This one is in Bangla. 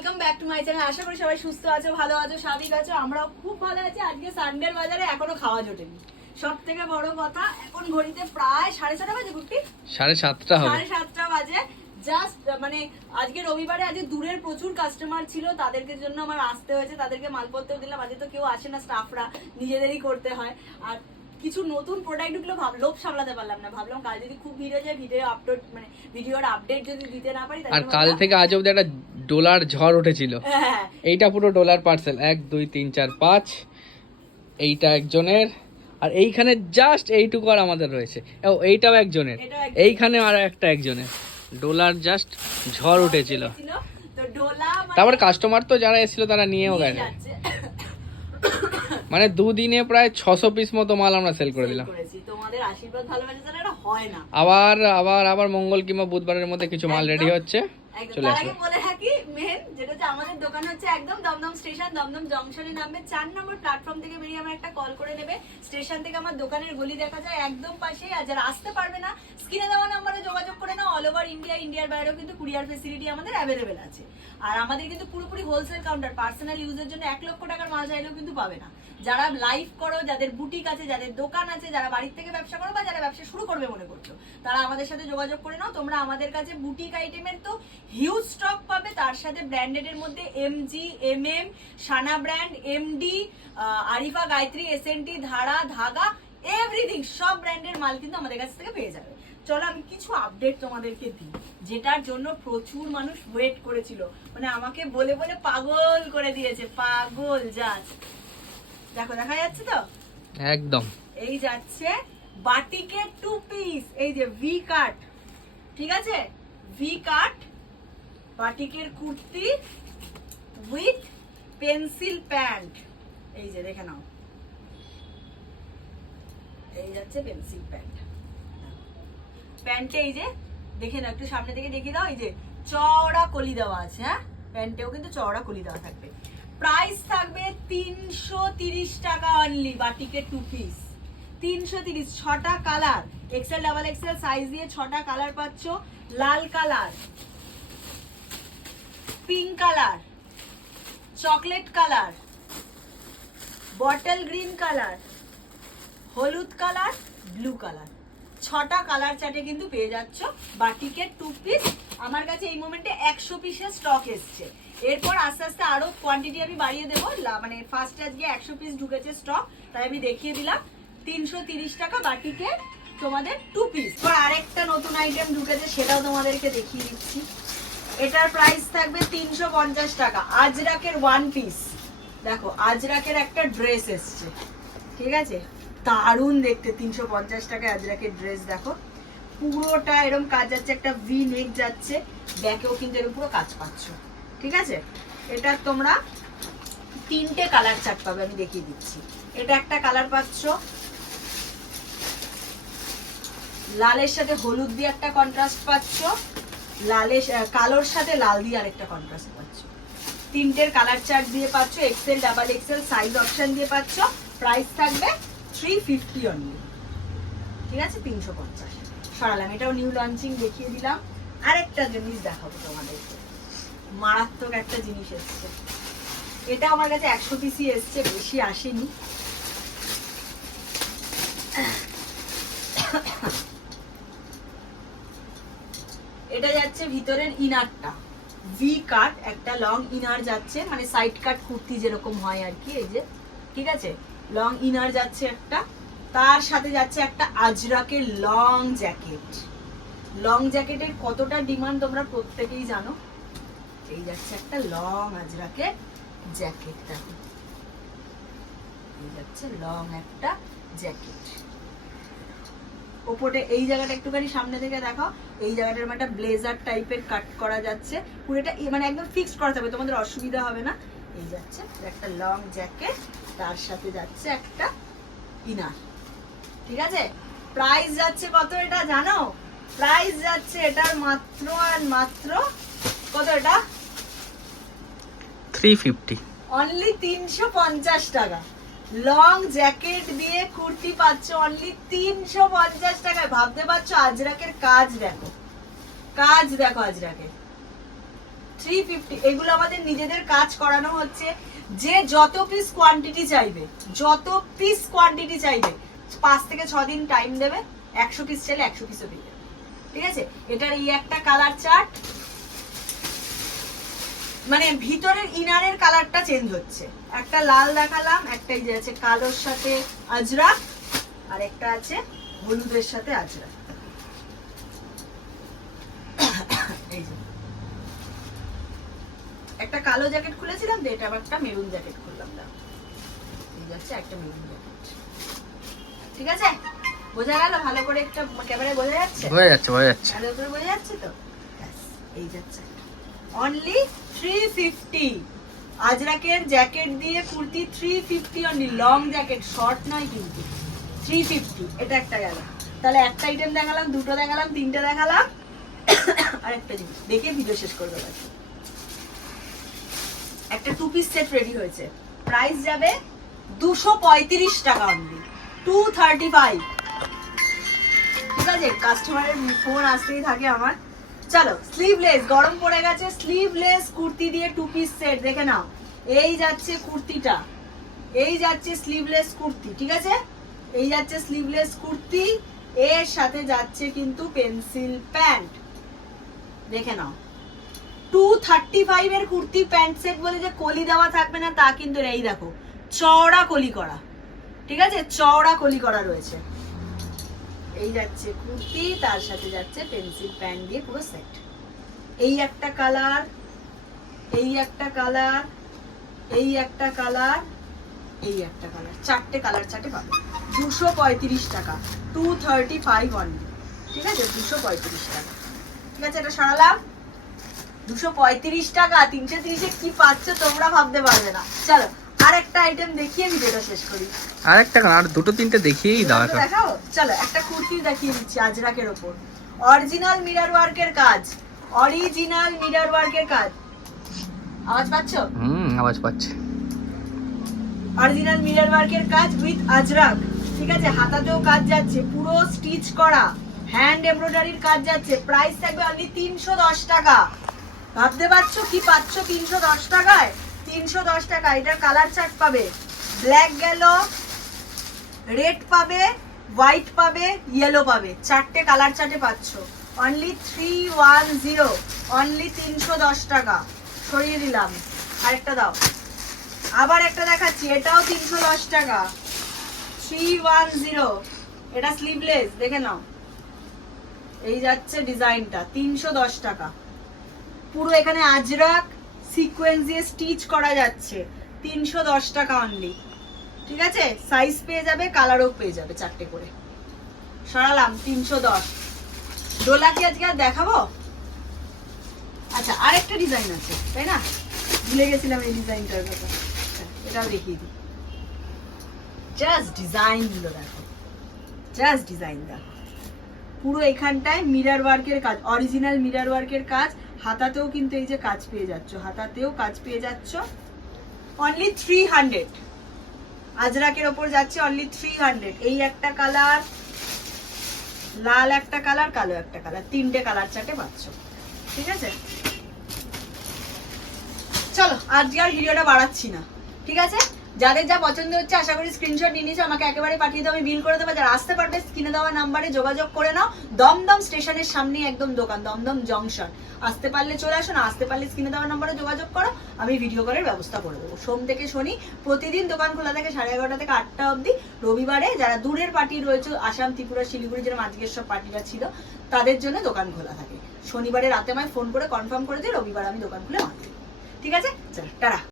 Welcome back to my channel আশা করি সবাই সুস্থ আছো ভালো আছো স্বাভাবিক আছো। আমরাও খুব ভালো আছি। আজকে সানডের বাজারে এখনও খাওয়া জোটেনি। সব থেকে বড় কথা এখন ঘড়িতে প্রায় সাড়ে ছটা বাজে গুটি সাড়ে সাতটা সাড়ে সাতটা বাজে। জাস্ট মানে আজকে রবিবারে আজকে দূরের প্রচুর কাস্টমার ছিল তাদেরকে জন্য আমার আসতে হয়েছে তাদেরকে মালপত্র দিলাম। আজকে তো কেউ আসে না স্টাফরা নিজেদেরই করতে হয়। আর কিছু নতুন প্রোডাক্টগুলো ভাব লোভ সামলাতে পারলাম না। ভাবলাম কাল যদি খুব ভিড় হয়ে যায় ভিডিও আপলোড মানে ভিডিওর আপডেট যদি দিতে না পারি আর কাল থেকে আজ অব্দি একটা ডোলার ঝড় উঠেছিল। হ্যাঁ এইটা পুরো ডলার পার্সেল এক দুই তিন চার পাঁচ। এইটা একজনের। আর এইখানে জাস্ট এইটুকু আর আমাদের রয়েছে। ও এইটাও একজনের। এইখানে আর একটা একজনের। ডলার জাস্ট ঝড় উঠেছিল। মানে তারপরে কাস্টমার তো যারা এসেছিল তারা নিয়েও নিয়ে গেছে। মানে দুদিনে প্রায় ছশো পিস মতো মাল আমরা সেল করে দিলাম। তোমাদের আশীর্বাদ ভালোবাসা এটা হয় না। আবার আবার আবার মঙ্গল কিংবা বুধবারের মধ্যে কিছু মাল রেডি হচ্ছে একদম। চলে আসবে বলে থাকি মেন যেটা হচ্ছে আমাদের দোকান হচ্ছে একদম দমদম স্টেশন দমদম জংশনে নামবে। চার নম্বর প্ল্যাটফর্ম থেকে বেরিয়ে আমার একটা কল করে নেবে। স্টেশন থেকে আমার দোকানের গলি দেখা যায় একদম পাশেই আর যারা আসতে পারবে না ইন্ডিয়া ইন্ডিয়ার বাইরেও কিন্তু কুরিয়ার ফেসিলিটি আমাদের অ্যাভেলেবেল আছে। আর আমাদের কিন্তু পুরোপুরি হোলসেল কাউন্টার পার্সোনাল ইউজের জন্য এক লক্ষ টাকার মাল চাইলেও কিন্তু পাবে না। যারা লাইভ করো, যাদের বুটিক আছে, যাদের দোকান আছে, যারা বাড়ির থেকে ব্যবসা করো বা যারা ব্যবসা শুরু করবে মনে করছ, তারা আমাদের সাথে যোগাযোগ করে নাও। তোমরা আমাদের কাছে বুটিক আইটেমের তো হিউজ স্টক পাবে। তার সাথে ব্র্যান্ডেড এর মধ্যে M M Sana brand MD Arifa Gayatri SNT Dhara Dhaga everything সব ব্র্যান্ডের মাল কিন্তু আমাদের কাছ থেকে পেয়ে যাবে। চলো আমি কিছু আপডেট তোমাদেরকে দিই। যেটার জন্য প্রচুর মানুষ ওয়েট করেছিল। মানে আমাকে বলে বলে পাগল করে দিয়েছে পাগল জাজ দেখো দেখা যাচ্ছে তো? একদম। এই যাচ্ছে বাটিকের টু পিস এই যে ভি কাট ঠিক আছে? ভি কাট বাটিকের কুর্তি উইথ পেন্সিল প্যান্ট এই যে দেখে নাও। এই যাচ্ছে পেন্সিল প্যান্ট প্যান্টে এই যে, দেখে নাও, একটু সামনে থেকে দেখিয়ে দাও, এই যে চওড়া কলি দেওয়া আছে হ্যাঁ? প্যান্টেও কিন্তু চওড়া কলি দেওয়া থাকবে। প্রাইস থাকবে তিনশো তিরিশ টাকা অনলি বাটিকের টু পিস তিনশো তিরিশ, ছটা colour. XL double XL size দিয়ে ছটা কালার পাচ্ছ, লাল colour pink colour chocolate colour bottle green colour, হলুদ কালার ব্লু কালার। ছটা কালার চার্টে কিন্তু পেয়ে যাচ্ছ। বাটিকের টু পিস আমার কাছে এই মোমেন্টে একশো পিসের স্টক এসছে। এরপর আস্তে আস্তে আরও কোয়ান্টিটি আমি বাড়িয়ে দেবো। মানে ফার্স্ট আজকে একশো পিস ঢুকেছে স্টক তাই আমি দেখিয়ে দিলাম। তিনশো টাকা বাটিকে তোমাদের টু পিস এবার আরেকটা নতুন আইটেম ঢুকেছে, সেটাও তোমাদেরকে দেখিয়ে দিচ্ছি। এটার প্রাইস থাকবে তিনশো পঞ্চাশ টাকা। আজরাকের ওয়ান পিস দেখো, আজরাকের একটা ড্রেস এসছে। ঠিক আছে? দারুণ দেখতে, তিনশো পঞ্চাশ টাকা আজরাকের ড্রেস দেখো। পুরোটা এরকম কাজ যাচ্ছে, একটা ভি নেক যাচ্ছে ব্যাকেও কিন্তু এরকম পুরো কাজ পাচ্ছ। ঠিক আছে? এটা তোমরা তিনটে কালার চার্ট পাবে, আমি দেখিয়ে দিচ্ছি। এটা একটা কালার পাচ্ছ। লালের সাথে হলুদ দিয়ে একটা কন্ট্রাস্ট পাচ্ছ। লালের কালোর সাথে লাল দিয়ে আরেকটা কন্ট্রাস্ট পাচ্ছ। তিনটের কালার চার্ট দিয়ে পাচ্ছ XL double XL size option দিয়ে পাচ্ছ। প্রাইস থাকবে থ্রি ফিফটি অনলি ঠিক আছে? তিনশো পঞ্চাশ। সরালাম, এটাও নিউ লঞ্চিং দেখিয়ে দিলাম। আরেকটা জিনিস দেখাবো তোমাদেরকে। মারাত্মক একটা জিনিস এসছে। এটা আমার কাছে একশো পিসি এসছে, বেশি আসেনি। এটা যাচ্ছে ভিতরের ইনারটা ভি কাট একটা লং ইনার যাচ্ছে মানে সাইড কাট কুর্তি যেরকম হয় আর কি, এই যে। ঠিক আছে? লং ইনার যাচ্ছে একটা, তার সাথে যাচ্ছে একটা আজরাকের লং জ্যাকেট লং জ্যাকেটের কতটা ডিমান্ড তোমরা প্রত্যেকেই জানো? এই যাচ্ছে একটা লং আজরাকের জ্যাকেট দেখো। এই যাচ্ছে লং একটা জ্যাকেট ওপরে এই জায়গাটা একটুখানি সামনে থেকে দেখো, এই জায়গাটার মানে একটা ব্লেজার টাইপের কাট করা যাচ্ছে। পুরোটা মানে একদম ফিক্সড করা যাবে, তোমাদের অসুবিধা হবে না। এই যাচ্ছে একটা লং জ্যাকেট তার সাথে যাচ্ছে একটা ইনার ঠিক আছে? প্রাইস যাচ্ছে কত এটা জানো? প্রাইস যাচ্ছে এটার মাত্র আর মাত্র কত এটা? থ্রি ফিফটি অনলি তিনশো পঞ্চাশ টাকা। লং জ্যাকেট দিয়ে কুর্তি পাচ্ছ অনলি তিনশো পঞ্চাশ টাকায়। ভাবতে পারছ আজরাকের কাজ দেখো। কাজ দেখো আজরাকের থ্রি ফিফটি এগুলো আমাদের নিজেদের কাজ করানো হচ্ছে। যে যত পিস কোয়ান্টিটি চাইবে, যত পিস কোয়ান্টিটি চাইবে, পাঁচ থেকে ছ দিন টাইম দেবে, একশো পিস চাইলে একশো পিসও পেয়ে যাবে। ঠিক আছে? এটার এই একটা কালার চার্ট মানে ভিতরের ইনারের কালারটা চেঞ্জ হচ্ছে। একটা লাল দেখালাম, একটা এই যে আছে কালোর সাথে আজরা, আর একটা আছে হলুদের সাথে আজরা এই যে একটা কালো জ্যাকেট খুলেছিলাম তো এটা আবার একটা মেরুন জ্যাকেট খুললাম এই যাচ্ছে একটা মেরুন জ্যাকেট ঠিক আছে? বোঝা গেল? ভালো করে একটা ক্যামেরায় বোঝা যাচ্ছে? বোঝা যাচ্ছে বোঝা যাচ্ছে। ভালো করে বোঝা যাচ্ছে তো? এই যাচ্ছে। অনলি থ্রি ফিফটি আজরাকের জ্যাকেট দিয়ে kurti three fifty only long jacket short নয় কিন্তু। থ্রি ফিফটি এটা একটা গেল। তাহলে একটা আইটেম দেখালাম দুটো দেখালাম তিনটে দেখালাম। আর একটা জিনিস দেখে ভিডিও শেষ করবে বাকি একটা টু পিস সেট রেডি হয়েছে। প্রাইস যাবে দুশো পঁয়ত্রিশ টাকা অনলি টু থার্টি ফাইভ ঠিক আছে? কাস্টমারের ফোন আসতেই থাকে আমার। চলো স্লিভলেস গরম পড়ে গেছে স্লিভলেস কুর্তি দিয়ে টু পিস সেট দেখে নাও। এই যাচ্ছে কুর্তিটা। এই যাচ্ছে স্লিভলেস কুর্তি, ঠিক আছে? এই যাচ্ছে স্লিভলেস কুর্তি, এর সাথে যাচ্ছে কিন্তু পেন্সিল প্যান্ট দেখে নাও। টু থার্টি ফাইভ এর কুর্তি প্যান্ট সেট বলে যে কলি দেওয়া থাকবে না, তা কিন্তু এই দেখো। চওড়া কলি করা। ঠিক আছে? চওড়া কলি করা রয়েছে। এই যাচ্ছে কুর্তি, তার সাথে যাচ্ছে পেন্সিল প্যান্ট দিয়ে পুরো সেট এই একটা কালার এই একটা কালার এই একটা কালার এই একটা কালার চারটে কালার চারটে পাবে। দুশো পঁয়ত্রিশ টাকা। টু থার্টি ফাইভ অনলি ঠিক আছে? দুশো পঁয়ত্রিশ টাকা। ঠিক আছে? এটা সরালাম। দুশো পঁয়ত্রিশ টাকা তিনশো তিরিশে কি পাচ্ছ তোমরা ভাবতে পারবে না। চলো আর একটা আইটেম দেখিয়ে ভিডিওটা শেষ করি। আরেকটা কারণ আর দুটো তিনটে দেখিয়েই দাও দেখাও? চলো একটা কুর্তি দেখিয়ে দিচ্ছি আজরাকের ওপর। অরিজিনাল মিরর ওয়ার্কের কাজ। অরিজিনাল মিরর ওয়ার্কের কাজ। আওয়াজ পাচ্ছ? হুম আওয়াজ পাচ্ছে। অরিজিনাল মিরর ওয়ার্কের কাজ উইথ আজরাক। ঠিক আছে হাতাতেও কাজ যাচ্ছে পুরো স্টিচ করা। হ্যান্ড এমব্রয়ডারির কাজ যাচ্ছে প্রাইস থাকবে অনলি তিনশো দশ টাকা। ভাবতে পারছ কি পাচ্ছ তিনশো দশ টাকায়? তিনশো দশ টাকা, এটার কালার চার্ট পাবে। ব্ল্যাক গেল রেড পাবে হোয়াইট পাবে ইয়েলো পাবে। চারটে কালার চার্টে পাচ্ছ। Only three one zero only তিনশো দশ টাকা। সরিয়ে দিলাম। আরেকটা দাও। আবার একটা দেখাচ্ছি, এটাও তিনশো দশ টাকা। থ্রি ওয়ান জিরো এটা স্লিভলেস দেখে নাও। এই যাচ্ছে ডিজাইনটা তিনশো দশ টাকা। পুরো এখানে আজরাক সিকোয়েন্স দিয়ে স্টিচ করা যাচ্ছে। তিনশো দশ টাকা অনলি ঠিক আছে? সাইজ পেয়ে যাবে কালারও পেয়ে যাবে চারটে করে। সরালাম, তিনশো দশ। ডোলা কি আজকে আর দেখাবো? আচ্ছা আরেকটা ডিজাইন আছে, তাই না? ভুলে গেছিলাম এই ডিজাইনটার কথা। এটাও দেখিয়ে দিই। জাস্ট ডিজাইনগুলো দেখো। জাস্ট ডিজাইন দেখো। পুরো এখানটায় মিরার ওয়ার্কের কাজ অরিজিনাল মিরার ওয়ার্কের কাজ, হাতাতেও কিন্তু এই যে কাজ পেয়ে যাচ্ছ, হাতাতেও কাজ পেয়ে যাচ্ছ। অনলি থ্রি হান্ড্রেড আজরাকের ওপর যাচ্ছে অনলি থ্রি হান্ড্রেড এই একটা কালার লাল একটা কালার কালো একটা কালার তিনটে কালার চার্টে পাচ্ছ। ঠিক আছে? চলো, আজকে আর ভিডিওটা বাড়াচ্ছি না। ঠিক আছে? যাদের যা পছন্দ হচ্ছে, আশা করি স্ক্রিনশট নিয়ে নিয়েছো, আমাকে একেবারে পাঠিয়ে দাও, আমি বিল করে দেবো। যারা আসতে পারবে স্ক্রিনে দেওয়া নাম্বারে যোগাযোগ করে নাও। দমদম স্টেশনের সামনেই একদম দোকান, দমদম জংশন আসতে পারলে চলে আসো, না আসতে পারলে স্ক্রিনে দেওয়া নাম্বারে যোগাযোগ করো। আমি ভিডিও কলের ব্যবস্থা করে দেবো। সোম থেকে শনি, প্রতিদিন দোকান খোলা থাকে সাড়ে এগারোটা থেকে আটটা অবধি। রবিবারে যারা দূরের পার্টি রয়েছে, আসাম, ত্রিপুরা, শিলিগুড়ি, যেরকম আজকের সব পার্টিরা ছিল, তাদের জন্য দোকান খোলা থাকে। শনিবারে রাতে আমায় ফোন করে কনফার্ম করে দিয়ে রবিবার আমি দোকান খুলে মারতে ঠিক আছে? চলো, টাটা।